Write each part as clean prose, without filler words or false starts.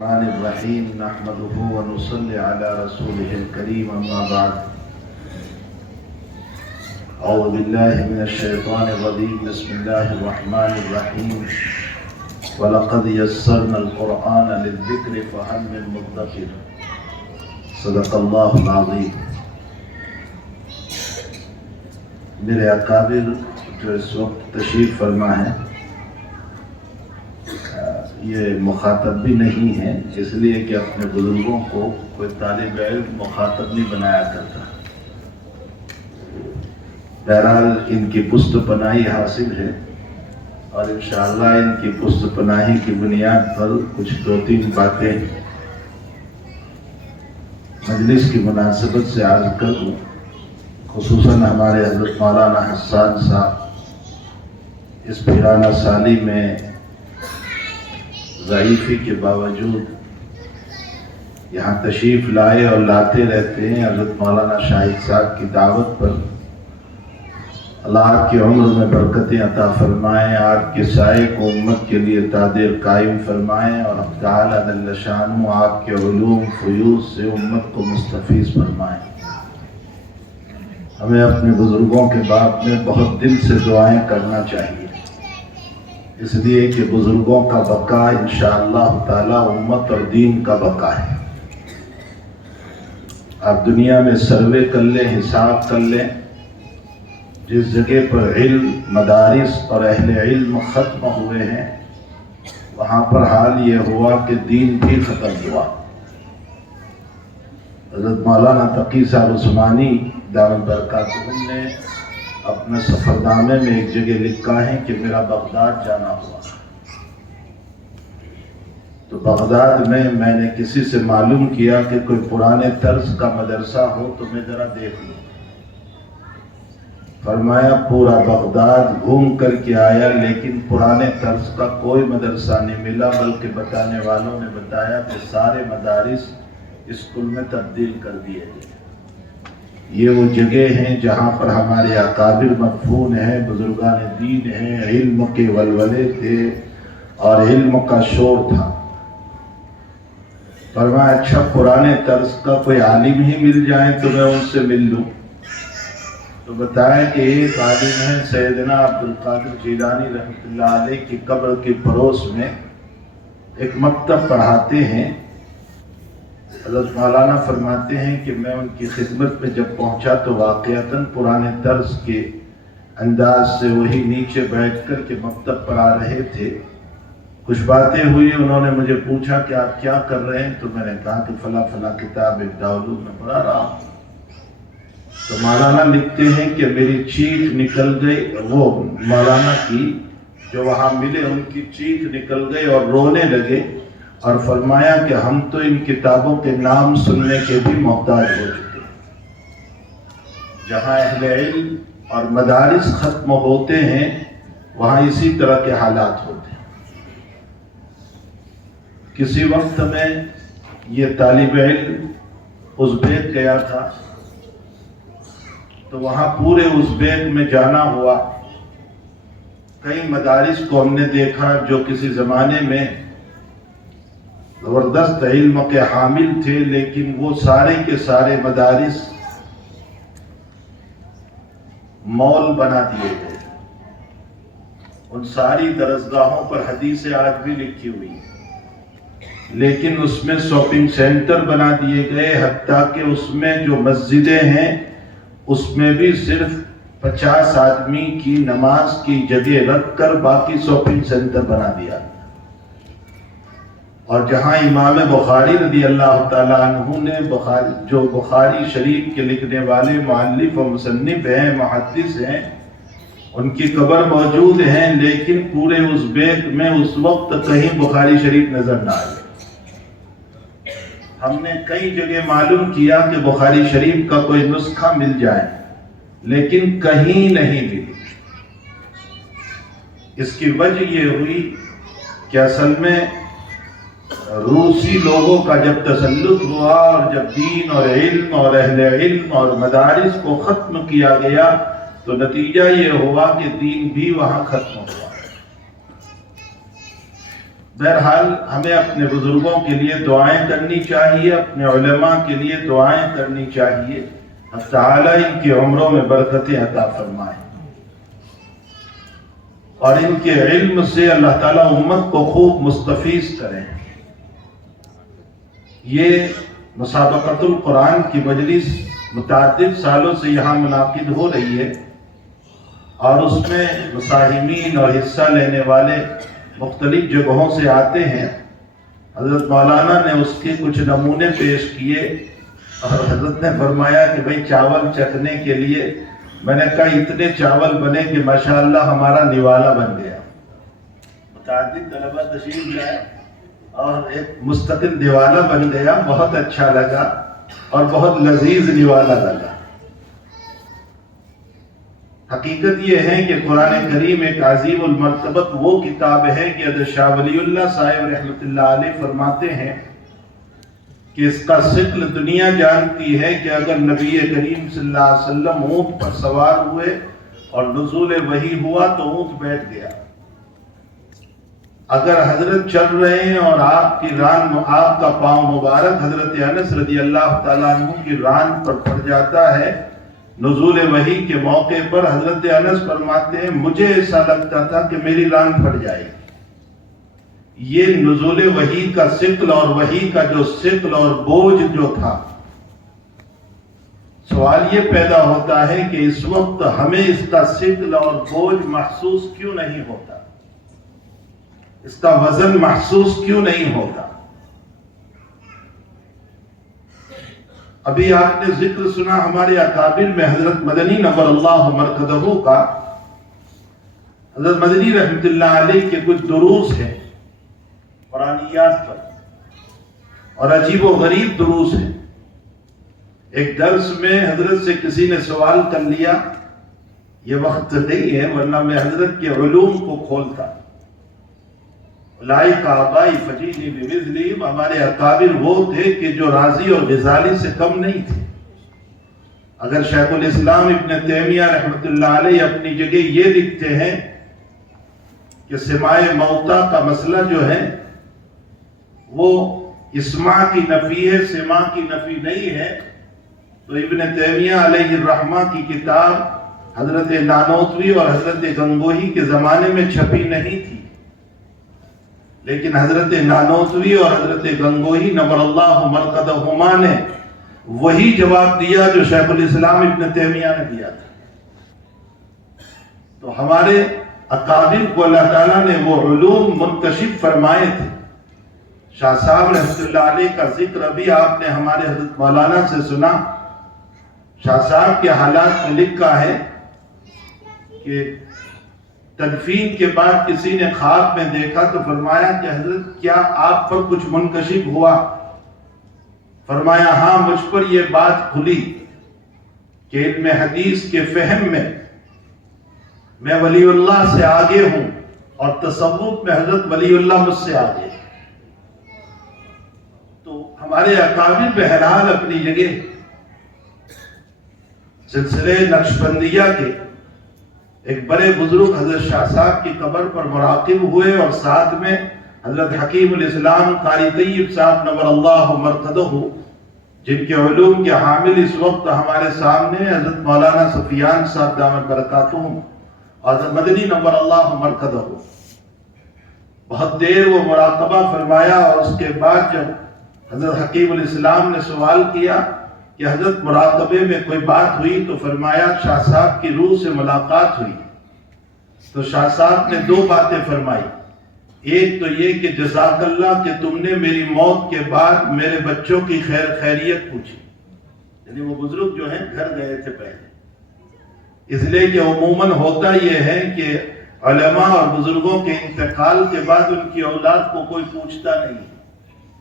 الرحمن الرحیم نحمده ونصلی علی رسوله الکریم اما بعد اعوذ باللہ من الشیطان الرجیم بسم اللہ الرحمن الرحیم وَلَقَدْ يَسَّرْنَا الْقُرْآنَ لِلذِّكْرِ فَهَلْ مِن مُدَّكِرٍ صدق اللہ العظیم۔ میرے اکابر جو اس وقت تشریف فرما ہے، یہ مخاطب بھی نہیں ہے، اس لیے کہ اپنے بزرگوں کو کوئی طالب علم مخاطب نہیں بنایا کرتا۔ بہرحال ان کی پشت پناہی حاصل ہے اور انشاءاللہ ان کی پشت پناہی کی بنیاد پر کچھ دو تین باتیں مجلس کی مناسبت سے عرض کروں۔ خصوصاً ہمارے حضرت مولانا حسان صاحب اس پیرانہ سالی میں ضعیفی کے باوجود یہاں تشریف لائے اور لاتے رہتے ہیں۔ حضرت مولانا شاہد صاحب کی دعوت پر اللہ آپ کی عمر میں برکتیں عطا فرمائیں، آپ کے سائے کو امت کے لیے تادیر قائم فرمائیں اور تعالیٰ جل شانہ آپ کے علوم فیوض سے امت کو مستفیض فرمائیں۔ ہمیں اپنے بزرگوں کے باب میں بہت دل سے دعائیں کرنا چاہیے، اس لیے کہ بزرگوں کا بقا انشاءاللہ تعالی امت اور دین کا بقا ہے۔ آپ دنیا میں سروے کر لیں، حساب کر لیں، جس جگہ پر علم، مدارس اور اہل علم ختم ہوئے ہیں، وہاں پر حال یہ ہوا کہ دین بھی ختم ہوا۔ حضرت مولانا تقی صاحب عثمانی دامت برکاتہم نے اپنے سفرنامے میں ایک جگہ لکھا ہے کہ میرا بغداد جانا ہوا، تو بغداد میں نے کسی سے معلوم کیا کہ کوئی پرانے طرز کا مدرسہ ہو تو میں ذرا دیکھ لوں۔ فرمایا پورا بغداد گھوم کر کے آیا لیکن پرانے طرز کا کوئی مدرسہ نہیں ملا، بلکہ بتانے والوں نے بتایا کہ سارے مدارس اسکول میں تبدیل کر دیے گئے۔ یہ وہ جگہ ہیں جہاں پر ہمارے اکابر مدفون ہیں، بزرگان دین ہیں، علم کے ولولے تھے اور علم کا شور تھا۔ فرمایا اچھا پرانے طرز کا کوئی عالم ہی مل جائیں تو میں ان سے مل لوں۔ تو بتایا کہ ایک عالم ہے سیدنا عبدالقادر جیلانی رحمۃ اللہ علیہ کی قبر کے پڑوس میں ایک مکتب پڑھاتے ہیں۔ حضرت مولانا فرماتے ہیں کہ میں ان کی خدمت میں جب پہنچا تو واقعتاً پرانے طرز کے انداز سے وہی نیچے بیٹھ کر کے مکتب پڑھا رہے تھے۔ کچھ باتیں ہوئی، انہوں نے مجھے پوچھا کہ آپ کیا کر رہے ہیں، تو میں نے کہا کہ فلاں فلاں کتاب ابداع العلوم میں پڑھا رہا ہوں۔ تو مولانا لکھتے ہیں کہ میری چیخ نکل گئی، وہ مولانا کی جو وہاں ملے ان کی چیخ نکل گئی اور رونے لگے اور فرمایا کہ ہم تو ان کتابوں کے نام سننے کے بھی محتاج ہو چکے ہیں۔ جہاں اہل علم اور مدارس ختم ہوتے ہیں وہاں اسی طرح کے حالات ہوتے ہیں۔ کسی وقت میں یہ طالب علم ازبیک گیا تھا تو وہاں پورے ازبیک میں جانا ہوا۔ کئی مدارس کو ہم نے دیکھا جو کسی زمانے میں زبردست علم کے حامل تھے، لیکن وہ سارے کے سارے مدارس مال بنا دیے گئے۔ ان ساری درسگاہوں پر حدیثیں آج بھی لکھی ہوئی ہیں، لیکن اس میں شاپنگ سینٹر بنا دیے گئے، حتیٰ کہ اس میں جو مسجدیں ہیں اس میں بھی صرف 50 آدمی کی نماز کی جگہ رکھ کر باقی شاپنگ سینٹر بنا دیا۔ اور جہاں امام بخاری رضی اللہ تعالیٰ عنہ نے جو بخاری شریف کے لکھنے والے مؤلف و مصنف ہیں، محدث ہیں، ان کی قبر موجود ہیں، لیکن پورے ازبیک میں اس وقت کہیں بخاری شریف نظر نہ آئے۔ ہم نے کئی جگہ معلوم کیا کہ بخاری شریف کا کوئی نسخہ مل جائے، لیکن کہیں نہیں ملی۔ اس کی وجہ یہ ہوئی کہ اصل میں روسی لوگوں کا جب تسلط ہوا اور جب دین اور علم اور اہل علم اور مدارس کو ختم کیا گیا تو نتیجہ یہ ہوا کہ دین بھی وہاں ختم ہوا۔ بہرحال ہمیں اپنے بزرگوں کے لیے دعائیں کرنی چاہیے، اپنے علماء کے لیے دعائیں کرنی چاہیے، اللہ تعالیٰ ان کی عمروں میں برکتیں عطا فرمائے اور ان کے علم سے اللہ تعالیٰ امت کو خوب مستفیض کریں۔ یہ مسابقۃ القرآن کی مجلس متعدد سالوں سے یہاں منعقد ہو رہی ہے اور اس میں مساہمین اور حصہ لینے والے مختلف جگہوں سے آتے ہیں۔ حضرت مولانا نے اس کے کچھ نمونے پیش کیے اور حضرت نے فرمایا کہ بھئی چاول چکھنے کے لیے، میں نے کہا اتنے چاول بنے کہ ماشاءاللہ ہمارا نوالا بن گیا۔ متعدد طلبہ تشریف لائے اور ایک مستقل نوالا بن گیا، بہت اچھا لگا اور بہت لذیذ نوالا لگا۔ حقیقت یہ ہے کہ قرآن کریم ایک عظیم المرتبت وہ کتاب ہے کہ حضرت شاہ ولی اللہ صاحب رحمۃ اللہ علیہ فرماتے ہیں کہ اس کا ثقل دنیا جانتی ہے کہ اگر نبی کریم صلی اللہ علیہ وسلم اونٹ پر سوار ہوئے اور نزول وحی ہوا تو اونٹ بیٹھ گیا۔ اگر حضرت چل رہے ہیں اور آپ کا پاؤں مبارک حضرت انس رضی اللہ تعالیٰ عنہ کی ران پر پڑ جاتا ہے، نزول وحی کے موقع پر حضرت انس فرماتے ہیں مجھے ایسا لگتا تھا کہ میری ران پھٹ جائے گی۔ یہ نزول وحی کا ثقل اور وحی کا جو ثقل اور بوجھ جو تھا، سوال یہ پیدا ہوتا ہے کہ اس وقت ہمیں اس کا ثقل اور بوجھ محسوس کیوں نہیں ہوتا، اس کا وزن محسوس کیوں نہیں ہوتا؟ ابھی آپ نے ذکر سنا ہمارے اکابر میں حضرت مدنی نور اللہ مرکزہ کا، حضرت مدنی رحمت اللہ علیہ کے کچھ دروس ہیں قرآنیات پر اور عجیب و غریب دروس ہیں۔ ایک درس میں حضرت سے کسی نے سوال کر لیا، یہ وقت نہیں ہے ورنہ میں حضرت کے علوم کو کھولتا۔ لائق آبائی فجیلی بمثلہم، ہمارے اکابر وہ تھے کہ جو رازی اور غزالی سے کم نہیں تھے۔ اگر شیخ الاسلام ابن تیمیہ رحمۃ اللہ علیہ اپنی جگہ یہ لکھتے ہیں کہ سماع موتا کا مسئلہ جو ہے وہ اسماع کی نفی ہے، سماع کی نفی نہیں ہے، تو ابن تیمیہ علیہ الرحمہ کی کتاب حضرت نانوتوی اور حضرت گنگوہی کے زمانے میں چھپی نہیں تھی، لیکن حضرت نانوتوی اور حضرت گنگوہی نور اللہ مرقدہما نے وہی جواب دیا جو شیخ الاسلام ابن تیمیہ نے دیا تھا۔ تو ہمارے اکابر کو اللہ تعالیٰ نے وہ علوم منتشف فرمائے تھے۔ شاہ صاحب رحمۃ اللہ علیہ کا ذکر ابھی آپ نے ہمارے حضرت مولانا سے سنا۔ شاہ صاحب کے حالات میں لکھا ہے کہ تدفین کے بعد کسی نے خواب میں دیکھا تو فرمایا کہ حضرت کیا آپ پر کچھ منکشف ہوا؟ فرمایا ہاں، مجھ پر یہ بات کھلی کہ علم حدیث کے فہم میں ولی اللہ سے آگے ہوں اور تصوف میں حضرت ولی اللہ مجھ سے آگے۔ تو ہمارے اکابر بہرحال اپنی جگہ سلسلے نقشبندیہ کے ایک بڑے بزرگ حضرت شاہ صاحب کی قبر پر مراقب ہوئے اور ساتھ میں حضرت حکیم الاسلام قاری طیب صاحب نور اللہ مرقدہ، جن کے علوم کے حامل اس وقت ہمارے سامنے حضرت مولانا سفیان صاحب دامت برکاتہم اور حضرت مدنی نور اللہ مرقدہ، بہت دیر وہ مراقبہ فرمایا اور اس کے بعد جب حضرت حکیم الاسلام نے سوال کیا کہ حضرت مراقبے میں کوئی بات ہوئی تو فرمایا شاہ صاحب کی روح سے ملاقات ہوئی۔ تو شاہ صاحب نے دو باتیں فرمائی، ایک تو یہ کہ جزاک اللہ کہ تم نے میری موت کے بعد میرے بچوں کی خیریت پوچھی، یعنی وہ بزرگ جو ہیں گھر گئے تھے پہلے، اس لیے کہ عموماً ہوتا یہ ہے کہ علماء اور بزرگوں کے انتقال کے بعد ان کی اولاد کو کوئی پوچھتا نہیں،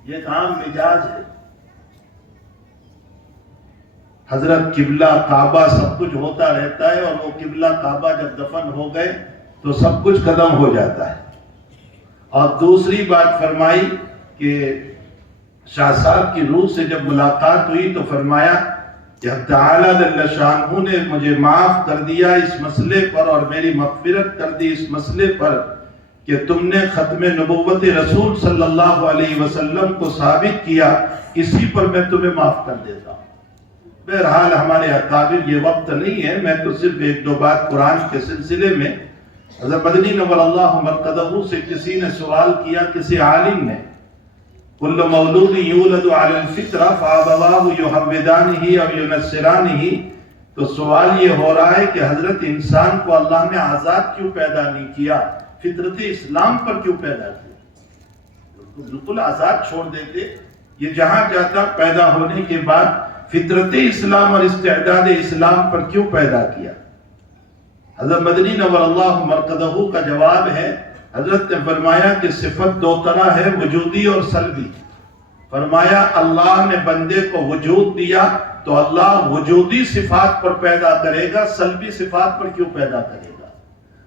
یہ ایک عام مزاج ہے۔ حضرت قبلہ کعبہ سب کچھ ہوتا رہتا ہے اور وہ قبلہ کعبہ جب دفن ہو گئے تو سب کچھ ختم ہو جاتا ہے۔ اور دوسری بات فرمائی کہ شاہ صاحب کی روح سے جب ملاقات ہوئی تو فرمایا کہ حضرت تعالیٰ جل شانہ نے مجھے معاف کر دیا اس مسئلے پر اور میری مغفرت کر دی اس مسئلے پر کہ تم نے ختم نبوت رسول صلی اللہ علیہ وسلم کو ثابت کیا، اسی پر میں تمہیں معاف کر دیتا ہوں۔ بہرحال ہمارے اکابر، یہ وقت نہیں ہے، میں تو صرف ایک دو بات قرآن کے سلسلے میں، حضرت مدنی نور اللہ مرقدہ سے کسی نے سوال کیا، کسی عالم نے، کل مولود یولد علی الفطرہ فابواہ یحودانہ او ینصرانہ، تو سوال یہ ہو رہا ہے کہ حضرت انسان کو اللہ نے آزاد کیوں پیدا نہیں کیا، فطرت اسلام پر کیوں پیدا کیا؟ بالکل آزاد چھوڑ دیتے، یہ جہاں جاتا پیدا ہونے کے بعد فطرت اسلام اور استعداد اسلام پر کیوں پیدا کیا؟ حضرت مدنی نور اللہ مرقدہ کا جواب ہے، حضرت نے فرمایا کہ صفت دو طرح ہے، وجودی اور سلبی۔ فرمایا اللہ نے بندے کو وجود دیا تو اللہ وجودی صفات پر پیدا کرے گا، سلبی صفات پر کیوں پیدا کرے گا؟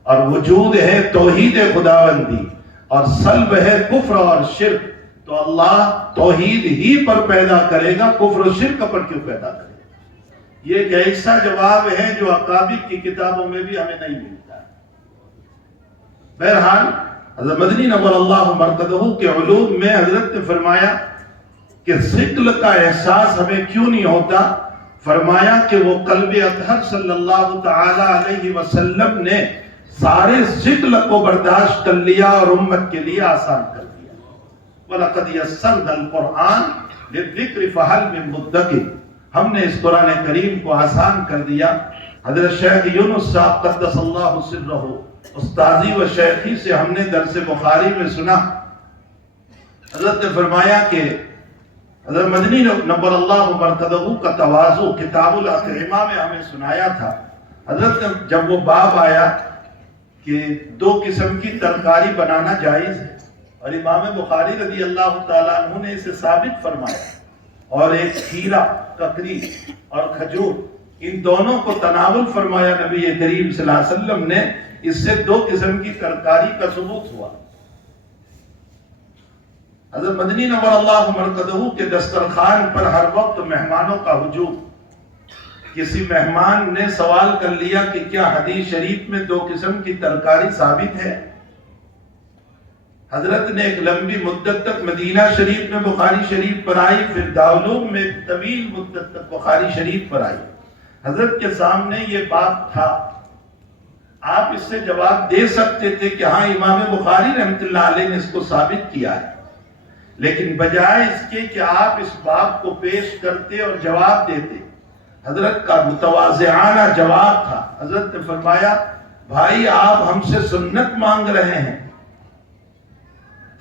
اور وجود ہے توحید خداوندی اور سلب ہے کفر اور شرک، تو اللہ توحید ہی پر پیدا کرے گا، کفر و شرک پر کیوں پیدا کرے گا؟ یہ ایک ایسا جواب ہے جو اکابر کی کتابوں میں بھی ہمیں نہیں ملتا ہے۔ بہرحال حضرت مدنی نور اللہ مرقدہ کے علوم میں حضرت نے فرمایا کہ ثقل کا احساس ہمیں کیوں نہیں ہوتا؟ فرمایا کہ وہ قلب اطہر صلی اللہ تعالی علیہ وسلم نے سارے ثقل کو برداشت کر لیا اور امت کے لیے آسان کر دیا۔ وَلَقَدْ يَسَّرْنَا الْقُرْآنَ لِلذِّكْرِ فَهَلْ مِن مُدَّكِرٍ، ہم نے اس قرآن کریم کو آسان کر دیا۔ حضرت شیخ یونس صاحب قدس اللہ سرہ، استاذی و شیخی سے ہم نے درس بخاری میں سنا، حضرت نے فرمایا کہ حضرت مدنی نور اللہ مرقدہ کا تواضع کتاب الاکرمہ میں ہمیں سنایا تھا۔ حضرت نے جب وہ باب آیا کہ دو قسم کی ترکاری بنانا جائز ہے، اور امام بخاری رضی اللہ تعالیٰ عنہ نے اسے ثابت فرمایا، اور ایک کھیرا، ککڑی اور کھجور، ان دونوں کو تناول فرمایا نبی کریم صلی اللہ علیہ وسلم نے، اس سے دو قسم کی ترکاری کا ثبوت ہوا۔ حضرت مدنی نور اللہ مرقدہ کے دسترخوان پر ہر وقت مہمانوں کا ہجوم۔ کسی مہمان نے سوال کر لیا کہ کیا حدیث شریف میں دو قسم کی ترکاری ثابت ہے؟ حضرت نے ایک لمبی مدت تک مدینہ شریف میں بخاری شریف پڑھائی، پھر دارالعلوم میں طویل مدت تک بخاری شریف پڑھائی۔ حضرت کے سامنے یہ بات تھا، آپ اس سے جواب دے سکتے تھے کہ ہاں امام بخاری رحمۃ اللہ علیہ نے اس کو ثابت کیا ہے، لیکن بجائے اس کے کہ آپ اس بات کو پیش کرتے اور جواب دیتے، حضرت کا متواضعانہ جواب تھا۔ حضرت نے فرمایا، بھائی آپ ہم سے سنت مانگ رہے ہیں،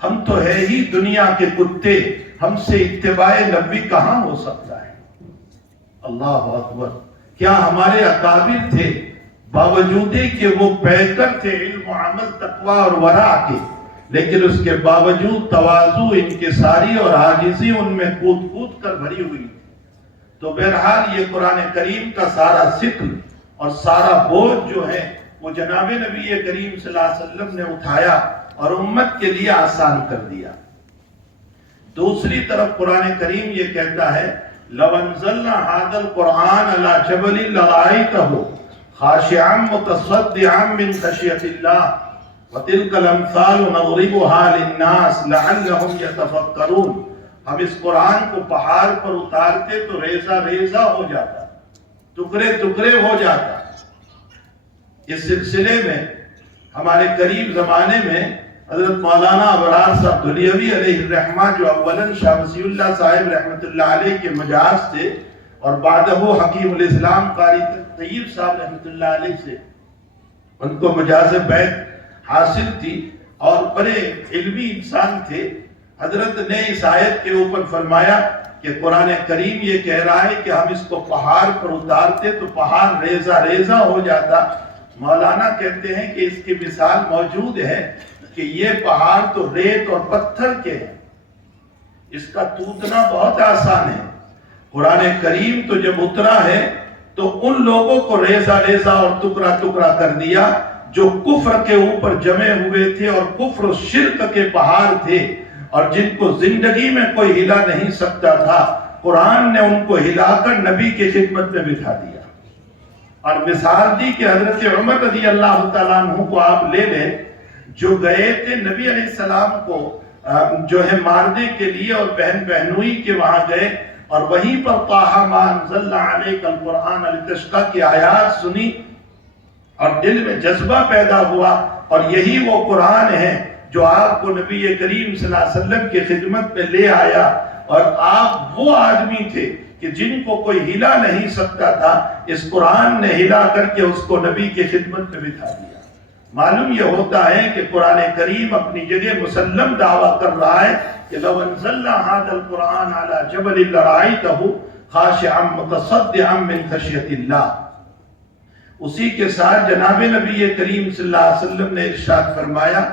ہم تو ہے ہی دنیا کے کتے، ہم سے اتباع نبی کہاں ہو سکتا ہے؟ اللہ اکبر! کیا ہمارے اکابر تھے، باوجود کہ وہ پیکر تھے علم و عمل تقوی اور ورع کے، لیکن اس کے باوجود تواضع، انکساری اور عاجزی ان میں کود کود کر بھری ہوئی تھی۔ تو بہرحال یہ قرآن کریم کا سارا ثقل اور سارا بوجھ جو ہے وہ جناب نبی کریم صلی اللہ علیہ وسلم نے اٹھایا اور امت کے لیے آسان کر دیا۔ دوسری طرف قرآن کریم یہ کہتا ہے، لَوْ أَنزَلْنَا هَذَا الْقُرْآنَ عَلَى جَبَلٍ لَرَأَيْتَهُ خَاشِعًا مُتَصَدِّعًا مِنْ خَشْيَةِ اللَّهِ وَتِلْكَ الْأَمْثَالُ نَضْرِبُهَا لِلنَّاسِ لَعَلَّهُمْ يَتَفَكَّرُونَ۔ ہم اس قرآن کو پہاڑ پر اتارتے تو ریزہ ریزہ ہو جاتا، ٹکڑے ٹکڑے ہو جاتا۔ اس سلسلے میں ہمارے قریب زمانے میں حضرت مولانا ابرار صاحب دھلیوی علیہ الرحمہ، جو اولاً شاہ وسیع اللہ صاحب رحمۃ اللہ علیہ کے مجاز تھے، اور بعدہ حکیم الاسلام قاری طیب صاحب رحمۃ اللہ علیہ سے ان کو مجاز بیعت حاصل تھی اور بڑے علمی انسان تھے۔ حضرت نے اس آیت کے اوپر فرمایا کہ قرآن کریم یہ کہہ رہا ہے کہ ہم اس کو پہاڑ پر اتارتے تو پہاڑ ریزہ ریزہ ہو جاتا۔ مولانا کہتے ہیں کہ اس کی مثال موجود ہے کہ یہ پہاڑ تو ریت اور پتھر کے ہیں، اس کا ٹوٹنا بہت آسان ہے۔ قرآن کریم تو جب اترا ہے تو ان لوگوں کو ریزہ ریزہ اور ٹکڑا ٹکڑا کر دیا جو کفر کے اوپر جمے ہوئے تھے اور کفر و شرک کے پہاڑ تھے، اور جن کو زندگی میں کوئی ہلا نہیں سکتا تھا، قرآن نے ان کو ہلا کر نبی کی خدمت میں بٹھا دیا۔ اور مثال دی کہ حضرت عمر رضی اللہ تعالیٰ عنہ کو آپ لے لیں، جو گئے تھے نبی علیہ السلام کو جو ہے مارنے کے لیے اور بہن بہنوئی کے وہاں گئے اور وہیں پر طٰہٰ مَا أَنزَلْنَا عَلَيْكَ الْقُرْآنَ لِتَشْقَىٰ کی آیات سنی اور دل میں جذبہ پیدا ہوا، اور یہی وہ قرآن ہے جو آپ کو نبی کریم صلی اللہ علیہ وسلم کی خدمت میں لے آیا، اور آپ وہ آدمی تھے کہ جن کو کوئی ہلا نہیں سکتا تھا، اس قرآن نے ہلا کر کے اس کو نبی کی خدمت میں بٹھا دیا۔ معلوم یہ ہوتا ہے کہ قرآن کریم اپنی جگہ مسلم دعویٰ کر رہا ہے کہ لو انزلنا هذا القرآن على جبل لرأيته خاشعا متصدعا من خشیۃ اللہ۔ اسی کے ساتھ جناب نبی کریم صلی اللہ علیہ وسلم نے ارشاد فرمایا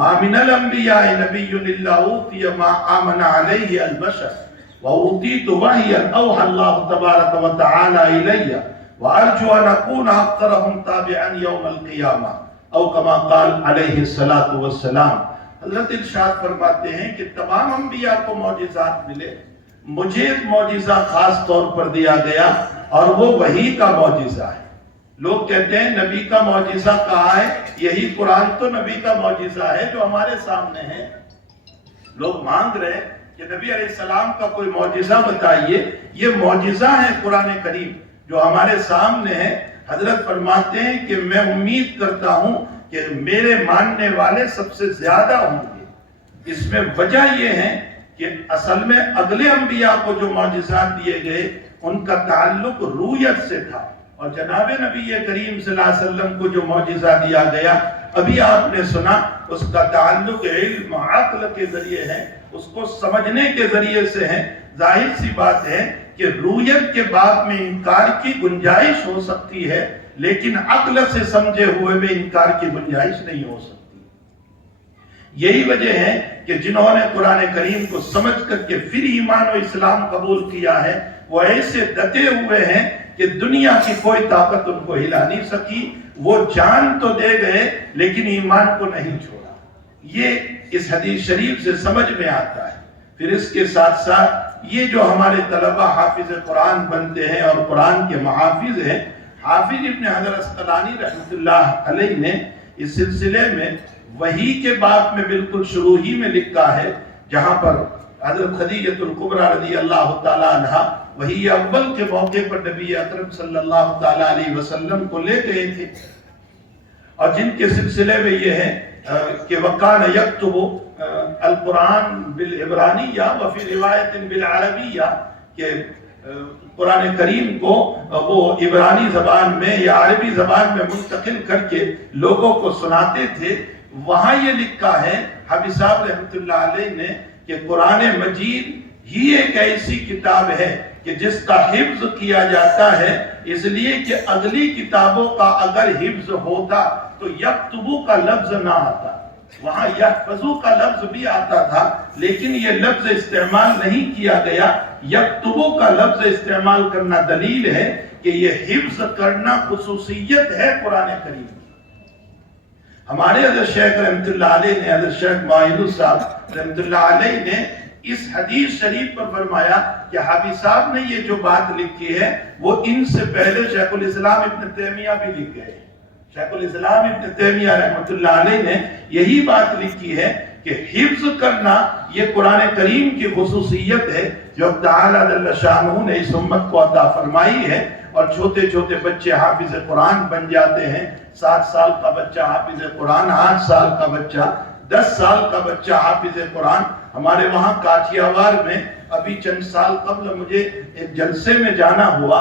ما من الانبیاء نبی الا اوتی ما آمن علیہ البشر واوتیت وحیا اوحى اللہ تبارک وتعالی الی وارجو ان اکون اکثرهم تابعا یوم القیامہ او کما قال علیہ الصلاۃ والسلام۔ حضرت ارشاد فرماتے ہیں کہ تمام انبیاء کو معجزات ملے، مجھے ایک معجزہ خاص طور پر دیا گیا اور وہ وحی کا معجزہ ہے۔ لوگ کہتے ہیں نبی کا معجزہ کہاں ہے؟ یہی قرآن تو نبی کا معجزہ ہے جو ہمارے سامنے ہے۔ لوگ مانگ رہے کہ نبی علیہ السلام کا کوئی معجزہ بتائیے، یہ معجزہ ہے قرآن کریم جو ہمارے سامنے ہے۔ حضرت فرماتے ہیں کہ میں امید کرتا ہوں کہ میرے ماننے والے سب سے زیادہ ہوں گے۔ اس میں وجہ یہ ہے کہ اصل میں اگلے انبیاء کو جو معجزات دیے گئے ان کا تعلق رویت سے تھا، اور جناب نبی کریم صلی اللہ علیہ وسلم کو جو معجزہ دیا گیا ابھی آپ نے سنا، اس کا تعلق علم عقل کے ذریعے ہے، اس کو سمجھنے کے ذریعے سے ہے۔ ظاہر سی بات ہے کہ رویت کے باب میں انکار کی گنجائش ہو سکتی ہے، لیکن عقل سے سمجھے ہوئے میں انکار کی گنجائش نہیں ہو سکتی۔ یہی وجہ ہے کہ جنہوں نے قرآن کریم کو سمجھ کر کے پھر ایمان و اسلام قبول کیا ہے، وہ ایسے ڈٹے ہوئے ہیں کہ دنیا کی کوئی طاقت ان کو ہلا نہیں سکی۔ وہ جان تو دے گئے لیکن ایمان کو نہیں چھوڑا۔ یہ اس حدیث شریف سے سمجھ میں آتا ہے۔ پھر اس کے ساتھ ساتھ یہ جو ہمارے طلبہ حافظ قرآن بنتے ہیں اور قرآن کے محافظ ہیں، حافظ ابن حجر اسقلانی رحمۃ اللہ علیہ نے اس سلسلے میں وحی کے باب میں بالکل شروع ہی میں لکھا ہے، جہاں پر حضرت خدیجۃ الکبریٰ رضی اللہ تعالی عنہا وحی اول کے موقع پر نبی اکرم صلی اللہ تعالی علیہ وسلم کو لے گئے تھے، اور جن کے سلسلے میں یہ ہے کہ وَقَانَ يَكْتُبُ القرآن بالعبرانیہ وفی روایت بالعربیہ، کہ قرآن کریم کو وہ عبرانی زبان میں یا عربی زبان میں منتقل کر کے لوگوں کو سناتے تھے۔ وہاں یہ لکھا ہے حافظ صاحب رحمۃ اللہ علیہ نے کہ قرآن مجید ہی ایک ایسی کتاب ہے کہ جس کا حفظ کیا جاتا ہے، اس لیے کہ اگلی کتابوں کا اگر حفظ ہوتا تو یکتبو کا لفظ نہ آتا، وہاں یحفظو کا لفظ بھی آتا تھا، لیکن یہ لفظ استعمال نہیں کیا گیا۔ یکتبو کا لفظ استعمال کرنا دلیل ہے کہ یہ حفظ کرنا خصوصیت ہے قرآن کریم۔ ہمارے حضرت شیخ رحمۃ اللہ علیہ نے، حضرت شیخ معین صاحب رحمۃ اللہ علیہ نے اس حدیث شریف پر فرمایا کہ حافظ صاحب نے یہ جو بات لکھی ہے وہ ان سے پہلے شیخ الاسلام ابن تیمیہ بھی لکھ گئے۔ شیخ الاسلام ابن تیمیہ رحمۃ اللہ علیہ نے یہی بات لکھی ہے کہ حفظ کرنا یہ قرآن کریم کی خصوصیت ہے جو تعالیٰ جل شانہ نے اس امت کو عطا فرمائی ہے، اور چھوٹے چھوٹے بچے حافظ قرآن بن جاتے ہیں۔ 7 سال کا بچہ حافظ قرآن، 8 سال کا بچہ، 10 سال کا بچہ حافظ قرآن۔ ہمارے وہاں کاٹھیاوار میں ابھی چند سال قبل مجھے ایک جلسے میں جانا ہوا،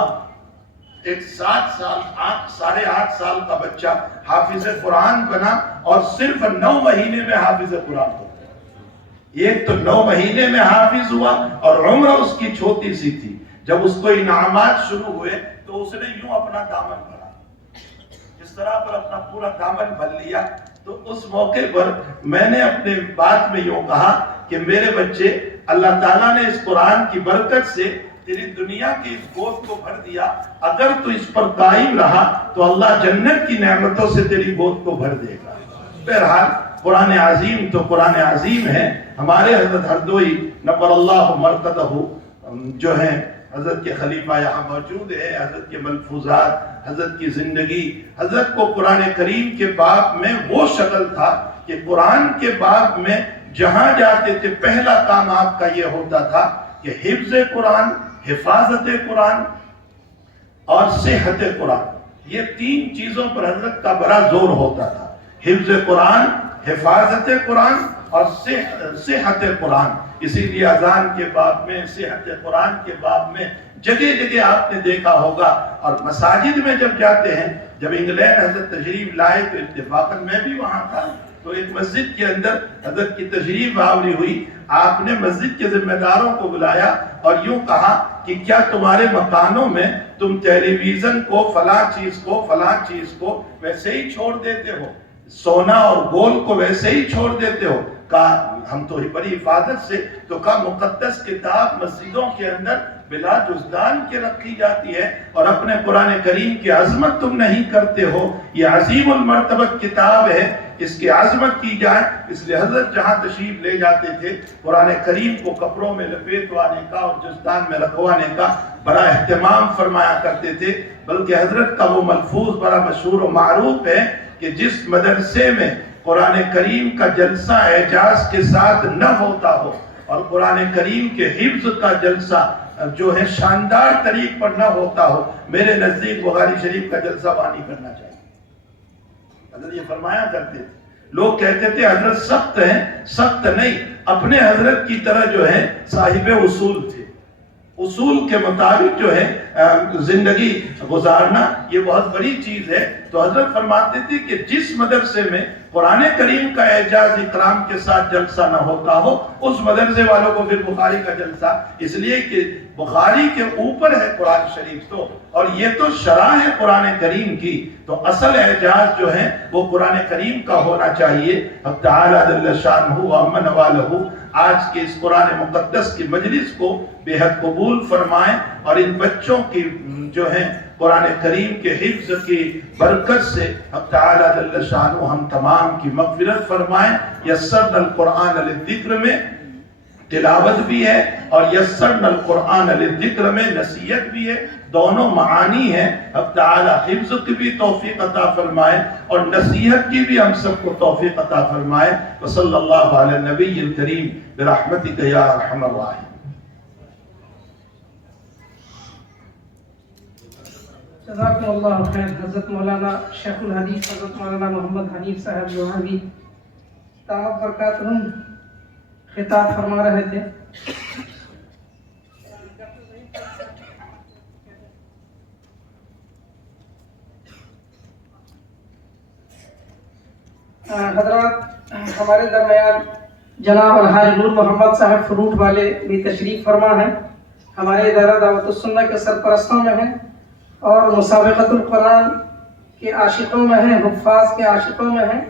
ایک 7 سال 8.5 سال کا بچہ حافظ قرآن بنا، اور صرف 9 مہینے میں حافظ قرآن ہو گیا۔ ایک تو 9 مہینے میں حافظ ہوا اور عمر اس کی چھوٹی سی تھی۔ جب اس کو انعامات شروع ہوئے تو اس نے یوں اپنا دامن بھرا، اس طرح پر اپنا پورا دامن بھر لیا۔ تو اس موقع پر میں نے اپنے بات میں یوں کہا کہ میرے بچے، اللہ تعالیٰ نے اس قرآن کی برکت سے تیری دنیا کی اس گود کو بھر دیا، اگر تو اس پر قائم رہا تو اللہ جنت کی نعمتوں سے تیری گود کو بھر دے گا۔ بہرحال قرآن عظیم تو قرآن عظیم ہے۔ ہمارے حضرت ہردوئی نبر اللہ مرقدہ جو ہیں، حضرت کے خلیفہ یہاں موجود ہے، حضرت کے ملفوظات، حضرت کی زندگی، حضرت کو قرآن کریم کے باب میں وہ شکل تھا کہ کہ قرآن کے باب میں جہاں جاتے تھے پہلا کام آپ کا یہ ہوتا تھا کہ حفظ قرآن، حفاظت قرآن اور صحت قرآن، یہ تین چیزوں پر حضرت کا بڑا زور ہوتا تھا۔ حفظ قرآن، حفاظت قرآن اور صحت قرآن۔ اسی لیے اذان کے باب میں، صحت قرآن کے باب میں جگہ جگہ آپ نے دیکھا ہوگا، اور مساجد میں جب جاتے ہیں، جب انگلینڈ حضرت تشریف لائے تو اتفاقاً میں بھی وہاں تھا، تو ایک مسجد کے اندر حضرت کی تشریف آوری ہوئی، آپ نے مسجد کے ذمہ داروں کو بلایا اور یوں کہا کہ کیا تمہارے مکانوں میں تم ٹیلی ویژن کو، فلاں چیز کو ویسے ہی چھوڑ دیتے ہو، سونا اور گول کو ویسے ہی چھوڑ دیتے ہو؟ کہا ہم تو بڑی حفاظت سے، تو کہا مقدس کتاب مسجدوں کے اندر بلا جزدان کے رکھی جاتی ہے، اور اپنے قرآن کریم کی عظمت تم نہیں کرتے ہو، یہ عظیم المرتبت کتاب ہے، اس کی عظمت کی جائے۔ اس لیے حضرت جہاں تشریف لے جاتے تھے قرآن کریم کو کپڑوں میں لپیٹوانے کا اور جزدان میں رکھوانے کا بڑا اہتمام فرمایا کرتے تھے۔ بلکہ حضرت کا وہ ملفوظ بڑا مشہور و معروف ہے کہ جس مدرسے میں قرآن کریم کا جلسہ اعجاز کے ساتھ نہ ہوتا ہو، اور قرآن کریم کے حفظ کا جلسہ جو ہے شاندار طریق پر نہ ہوتا ہو، میرے نزدیک بخاری شریف کا جلسہ وہاں نہیں کرنا چاہیے۔ حضرت یہ فرمایا کرتے تھے۔ لوگ کہتے تھے حضرت سخت ہیں، سخت نہیں، اپنے حضرت کی طرح جو ہے صاحب اصول تھے، اصول کے مطابق جو ہے زندگی گزارنا یہ بہت بڑی چیز ہے۔ تو حضرت فرماتے تھے کہ جس مدرسے میں قرآن کریم کا اعجاز اکرام کے ساتھ جلسہ نہ ہوتا ہو، اس مدرسے والوں کو پھر بخاری کا جلسہ، اس لیے کہ بخاری کے اوپر ہے قرآن شریف، تو اور یہ تو شرح ہے قرآن کریم کی، تو اصل اعجاز جو ہے وہ قرآن کریم کا ہونا چاہیے۔ اب تعالیٰ جل شانہ و امن والہ آج کے اس قرآن مقدس کی مجلس کو بے حد قبول فرمائیں، اور ان بچوں کی جو ہے قرآن کریم کے حفظ کی برکت سے اب تعالیٰ جل شانہ ہم تمام کی مغفرت فرمائیں۔ یسرنا القرآن للذکر میں تلاوت بھی ہے، اور یسرنا القرآن للذکر میں نصیحت بھی ہے، دونوں معانی ہیں۔ اب تعالیٰ حفظ کی بھی توفیق عطا فرمائے اور نصیحت کی بھی ہم سب کو توفیق عطا فرمائے۔ وصلی اللہ علی النبی الکریم برحمتک یا ارحم الراحمین۔ جزاکم اللہ خیر۔ حضرت مولانا شیخ الحدیث حضرت مولانا محمد حنیف صاحب جوہری دامت برکاتہم خطاب فرما رہے تھے۔ حضرات ہمارے درمیان جناب الحاج نور محمد صاحب فروٹ والے بھی تشریف فرما ہیں، ہمارے ادارہ دعوت السنہ کے سرپرستوں میں ہیں، اور مسابقۃ القرآن کے عاشقوں میں ہیں، حفاظ کے عاشقوں میں ہیں۔